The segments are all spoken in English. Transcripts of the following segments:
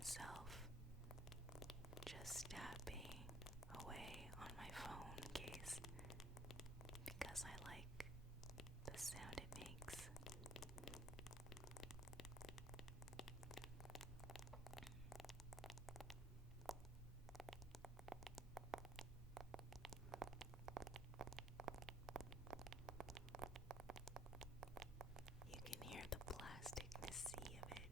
myself just tapping away on my phone case because I like the sound it makes. You can hear the plasticness of it.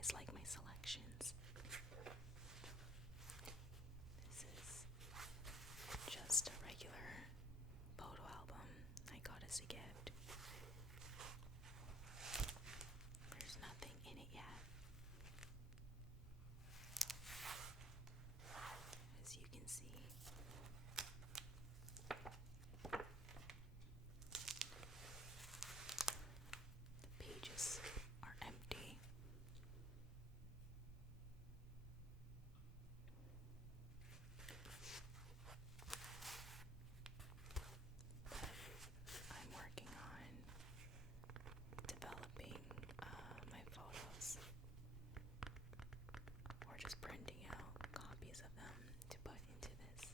guys like my selections. This is just a regular photo album I got as a gift. There's nothing in it yet. As you can see. The pages are empty. I'm working on developing my photos, or just printing out copies of them to put into this.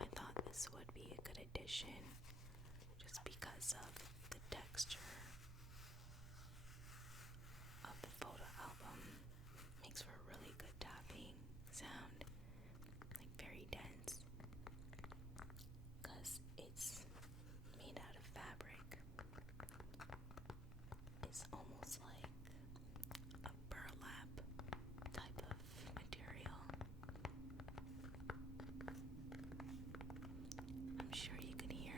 I thought this would be a good addition just because of the texture of the photo album. Makes for a really good tapping sound, like very dense, because it's made out of fabric. It's almost like a burlap type of material. I'm sure you can hear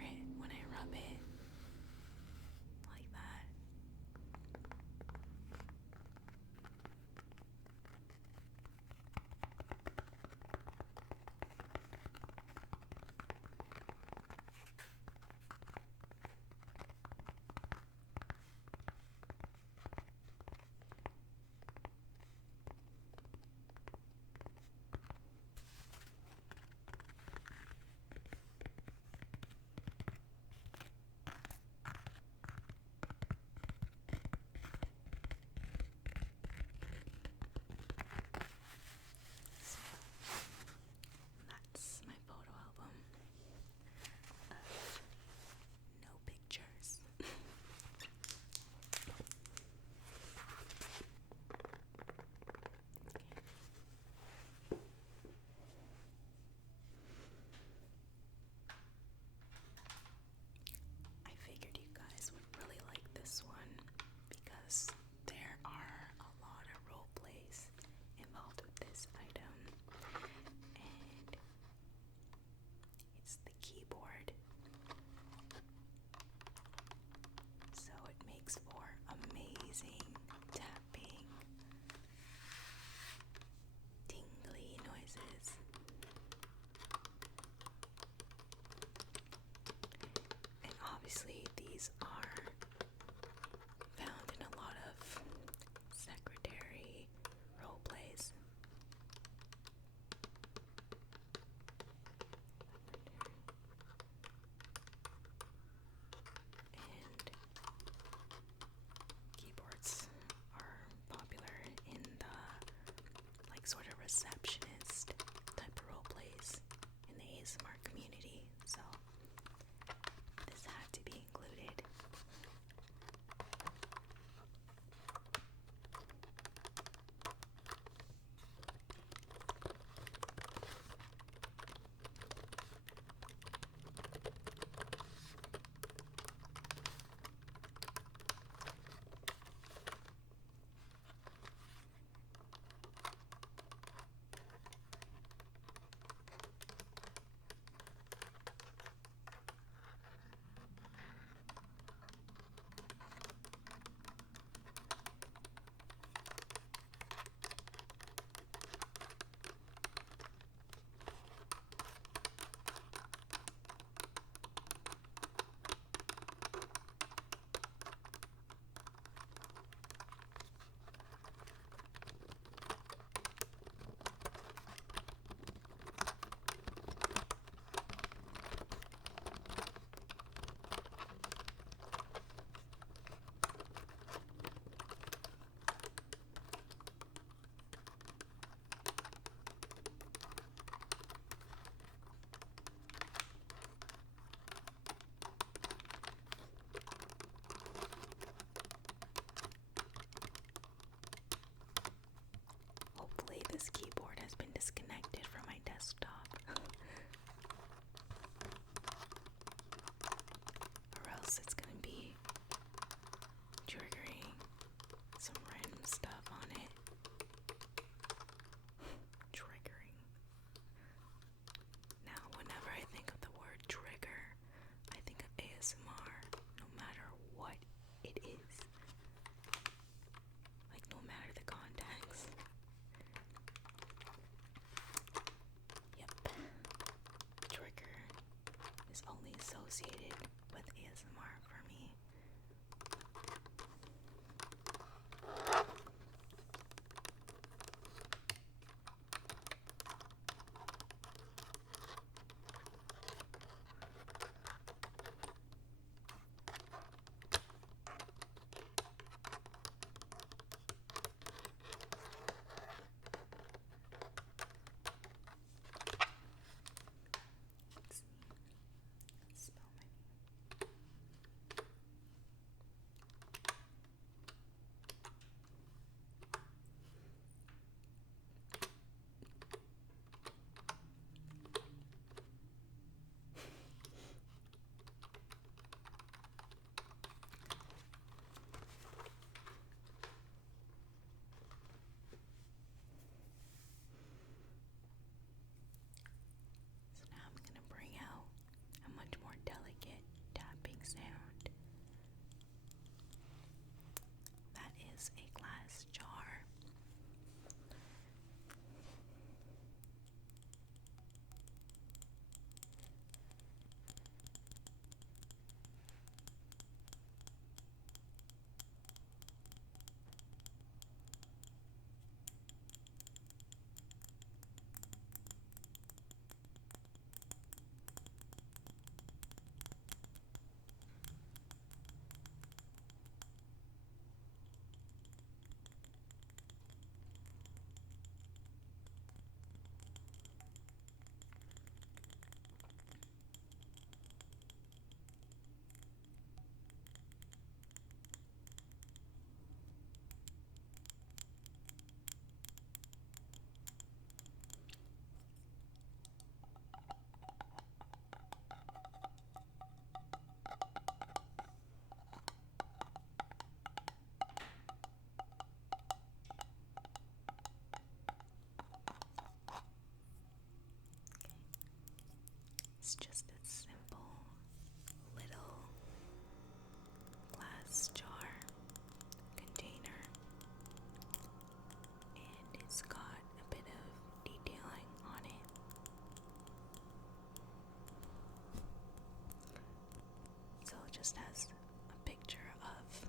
just has a picture of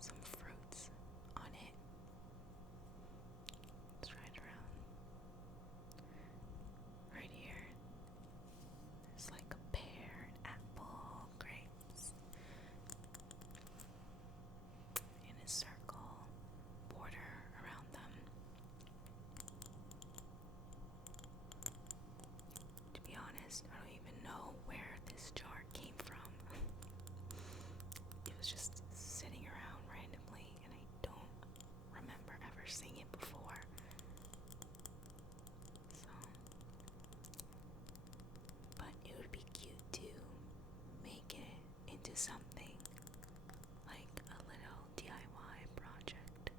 some fruits on it. Let's try it around. Right here, there's like a pear, an apple, grapes in a circle, border around them. To be honest, I don't even know where this jar came from. It was just sitting around randomly, and I don't remember ever seeing it before. So, but it would be cute to make it into something like a little DIY project.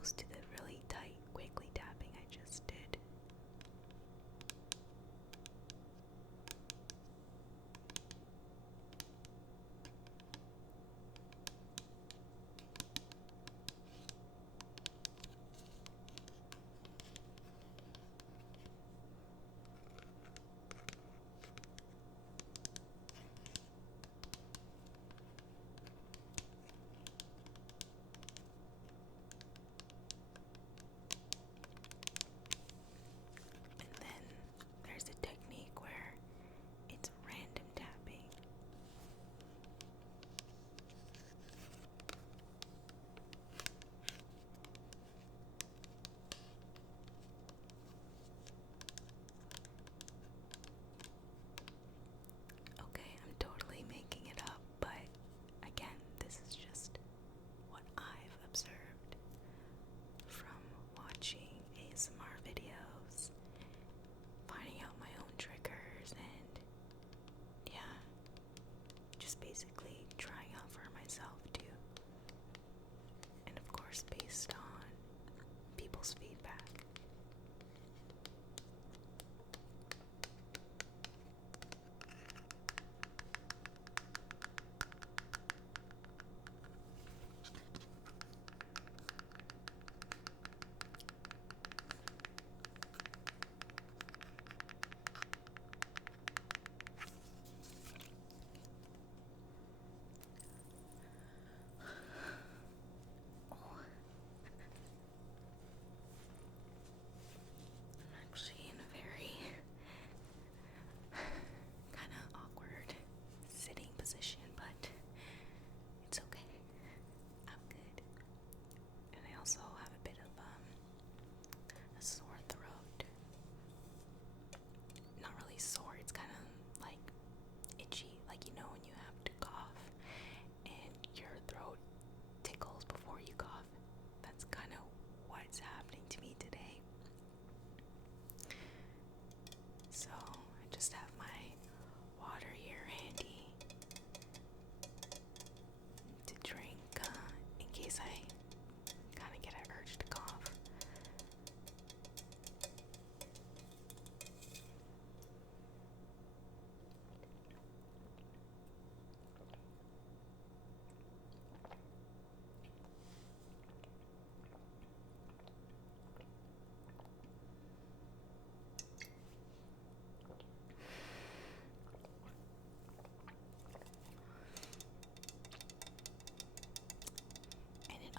opposed to the really tight, quickly tapping I just did. And then there's a technique where it's random tapping. Okay, I'm totally making it up, but again, this is just what I've observed from watching ASMR videos, finding out my own triggers, and yeah, just basically trying out for myself too. And of course, based on people's feedback. I'm actually in a very kind of awkward sitting position, but it's okay. I'm good. And I also have a bit of a sore throat. Not really sore, it's kind of like itchy, like you know when you have to cough and your throat tickles before you cough. That's kind of what's happening to me today. So I just have my water here handy to drink in case I kind of get an urge to cough. And it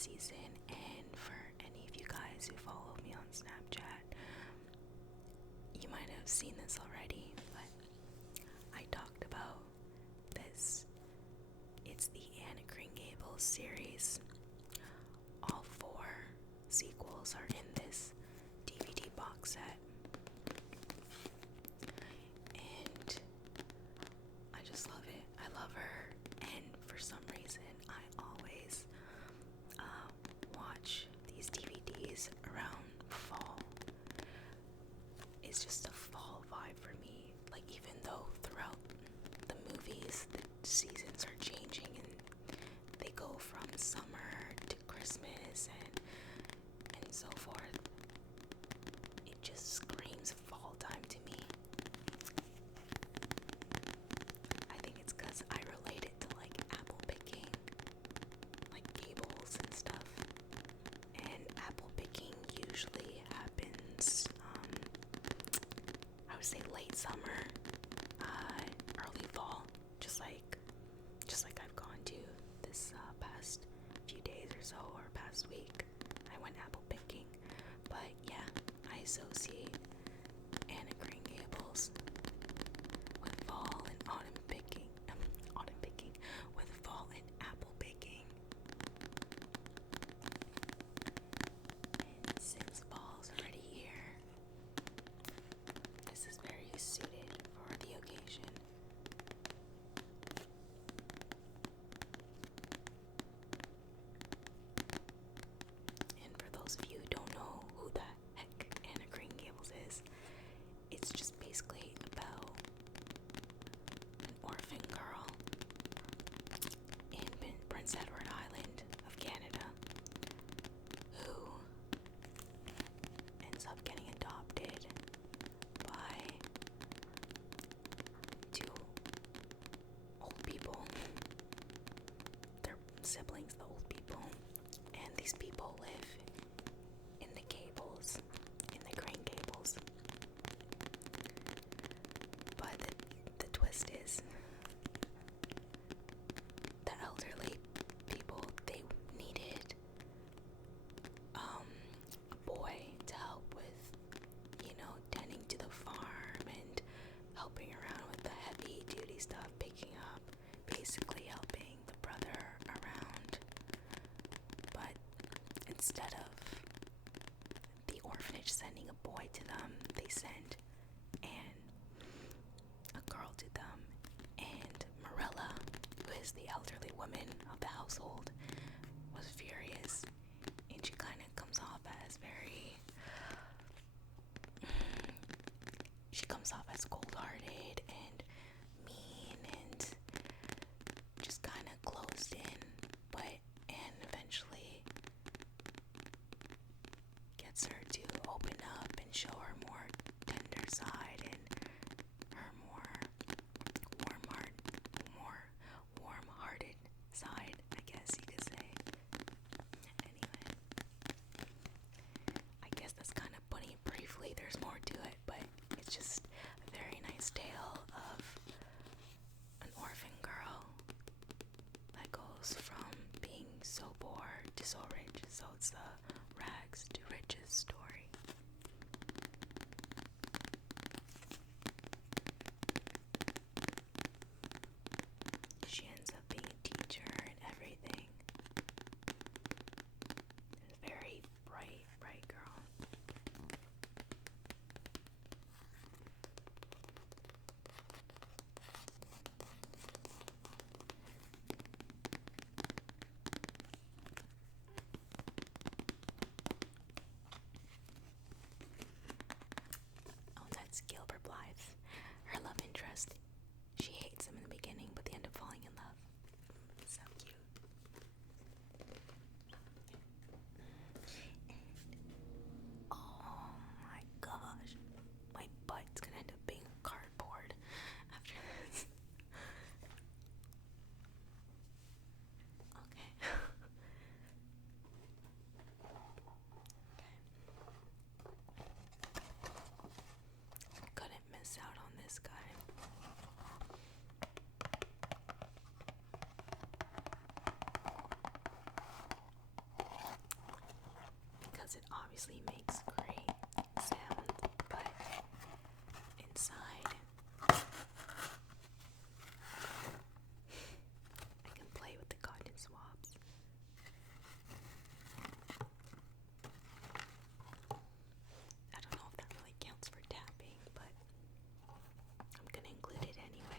season, and for any of you guys who follow me on Snapchat, you might have seen this already, but I talked about this. It's the Anne of Green Gables series. All 4 sequels are in this DVD box set, and I just love it. I love her, and for some reason I always watch these DVDs around fall. It's just a fall vibe for me. Like, even though throughout the movies the seasons are changing and they go from summer to Christmas and so forth, it just screams fall time to me. I think it's because I relate it to like apple picking, like gables and stuff. And apple picking usually happens, I would say late summer, early fall, just like I've gone to this past few days or so, or past week. I went apple picking, but yeah, I associate Anne of Green Gables with fall and autumn picking, with fall and apple picking. And since fall's already here, this is very suited for the occasion. And for those of you who don't know who the heck Anne of Green Gables is, it's just basically about an orphan girl in Prince Edward Island of Canada who ends up getting adopted by 2 old people. They're siblings, the old people, and these people live in the Gables, in the Green Gables. But the twist is, the elderly people, they needed a boy to help with, tending to the farm and helping around with the heavy duty stuff, picking up, basically helping the brother around. But instead of the orphanage sending a boy to them, they send Anne, a girl, to them. And Marilla, who is the elderly woman of the household, was furious, and she kind of comes off as cold-hearted and mean and just kind of closed in. But Anne eventually gets her to open up and show her more tender side and her more warm-hearted side, I guess you could say. Anyway, I guess that's kind of putting it briefly. There's more to it, but it's just a very nice tale of an orphan girl that goes from being so poor to so rich. So it's the rags to riches story. She ends up being a teacher and everything. A very bright girl. Oh, that's Gilbert Blythe, her love interest. She hates him in the beginning, but they end up falling in love. So cute. And, oh my gosh, my butt's gonna end up being cardboard after this. Okay. Couldn't miss out obviously makes great sound, but inside I can play with the cotton swabs. I don't know if that really counts for tapping, but I'm gonna include it anyway.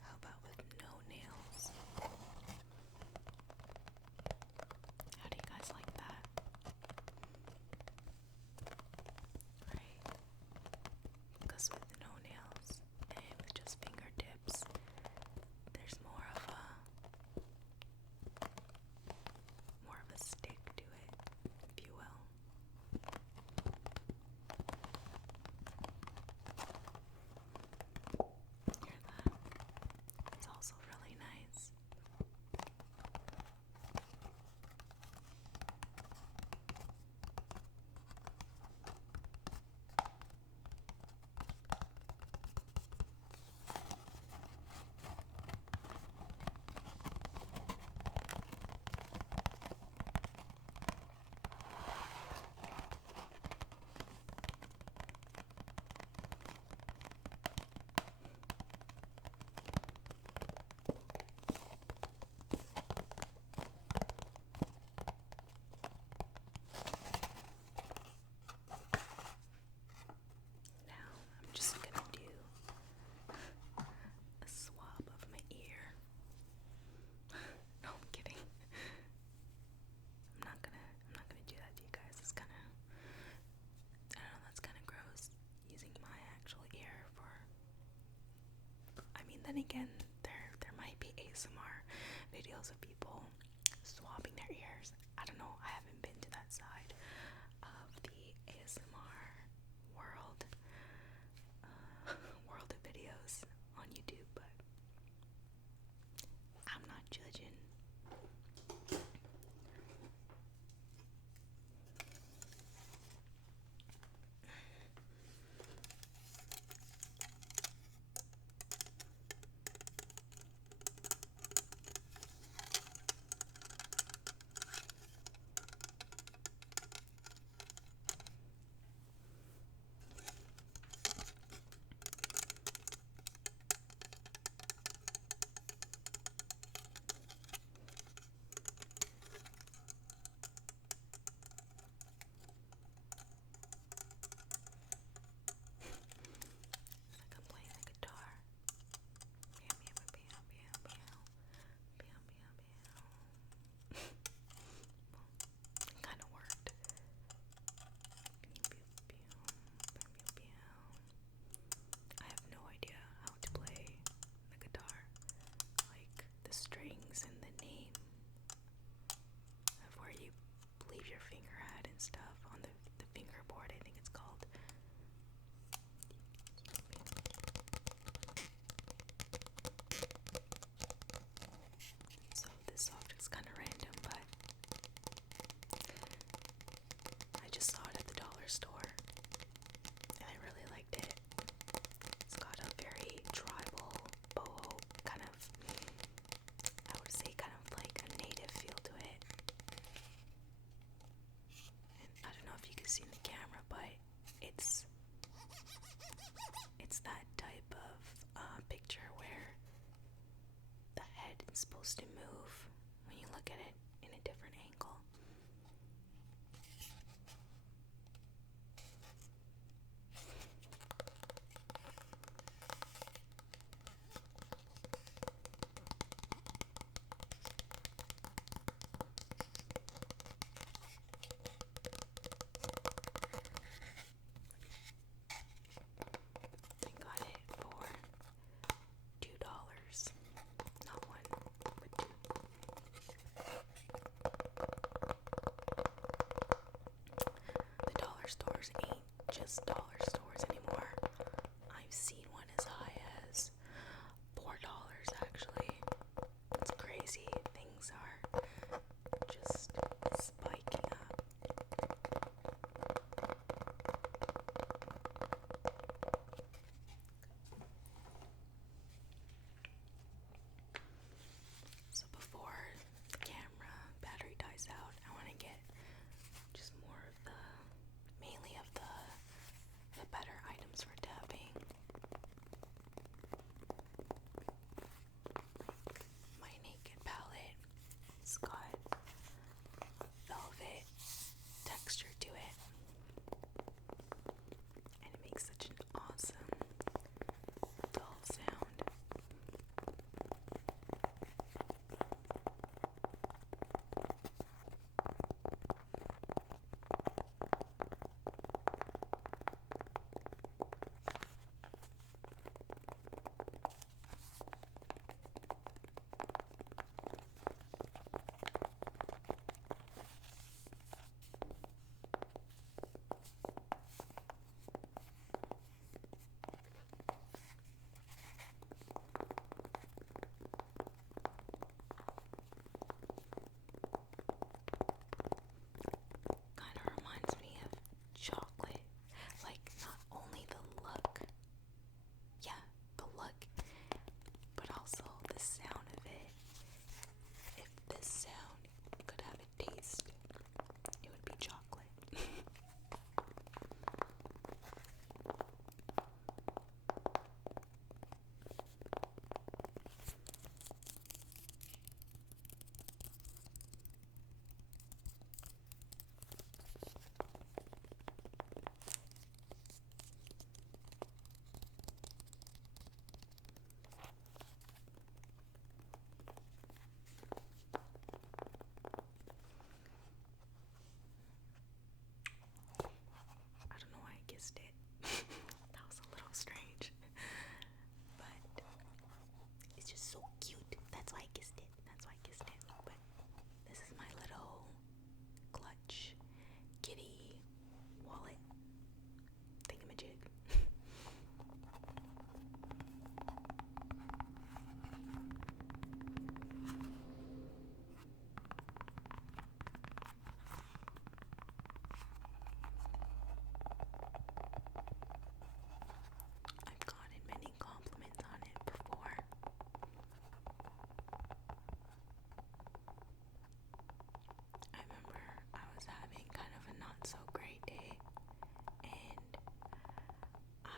How about with no nails? How do you guys like that? Right? Because with no nails and with just fingertips, there's more of a stick to it, if you will. Hear that? It's also really nice. Now I'm just gonna do a swab of my ear. No, I'm kidding. I'm not gonna do that to you guys. It's kinda, I don't know, that's kinda gross. Using my actual ear for, I mean, then again, there might be ASMR videos of people swabbing their ears. I don't know, I haven't been to that side of the ASMR world of videos on YouTube, but I'm not judging. and stuff on the fingerboard, I think it's called. So this object's kind of random, but I just saw it at the dollar store and I really liked it. It's got a very tribal, boho kind of, I would say kind of like a native feel to it. And I don't know if you can see in the camera, but it's that type of picture where the head is supposed to move when you look at it in a different angle. I got it for $2. Not one, but two. The dollar stores ain't just dollar stores anymore. I've seen one as high as $4 actually. It's crazy. Things are just spiking up. So before the camera battery dies out, I want to get just more of mainly of the better items for tapping. My naked palette, it's got velvet texture to it, and it makes such an awesome dull sound. Kind of reminds me of chocolate. Like, not only the look, yeah, the look, but also the sound of it. If this sound could have a taste, it would be chocolate. I don't know why I kissed it. That was a little strange. But it's just so cute. That's why I kissed it. But this is my little clutch kitty wallet thingamajig. I've gotten many compliments on it before. I remember I was having kind of a not so great day, and I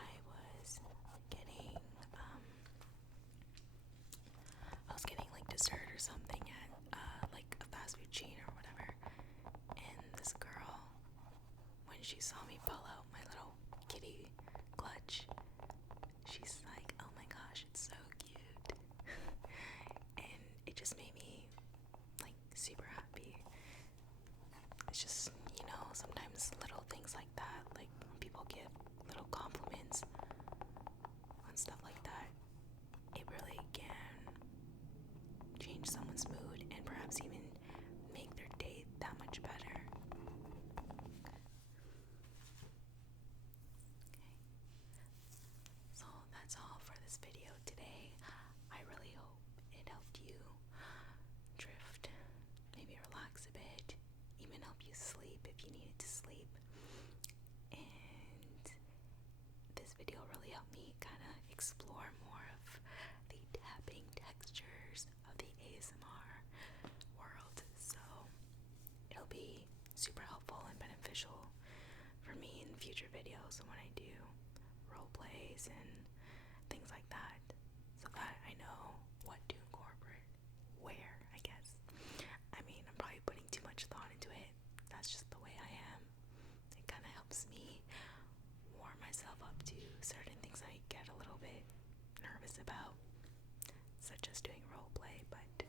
was getting like dessert or something at like a fast food chain or whatever, and this girl, when she saw me pull out my little kitty clutch, she's like, oh my gosh, it's so cute. And it just made me like super happy. It's just, sometimes little things like that, like when people give little compliments on stuff like that, it really can change someone's mood and perhaps even make their day that much better. sleep if you needed to sleep. And this video really helped me kind of explore more of the tapping textures of the ASMR world. So it'll be super helpful and beneficial for me in future videos when I do role plays and things like that, so that I know what to incorporate where, I guess. I mean, I'm probably putting too much thought into it. That's just the way I am. It kind of helps me warm myself up to certain things I get a little bit nervous about, such as doing role play, but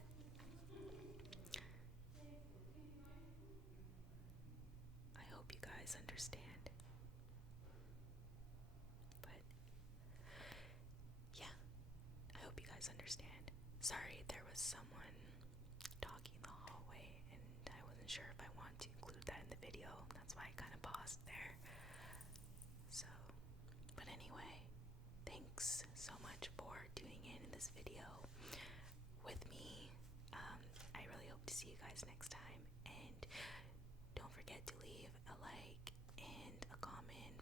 I hope you guys understand. But yeah, I hope you guys understand. Sorry, there was someone talking in the hallway and I wasn't sure if I want to include that in the video. That's why I kind of paused there. So, but anyway, thanks so much for tuning in this video with me. I really hope to see you guys next time, and don't forget to leave a like and a comment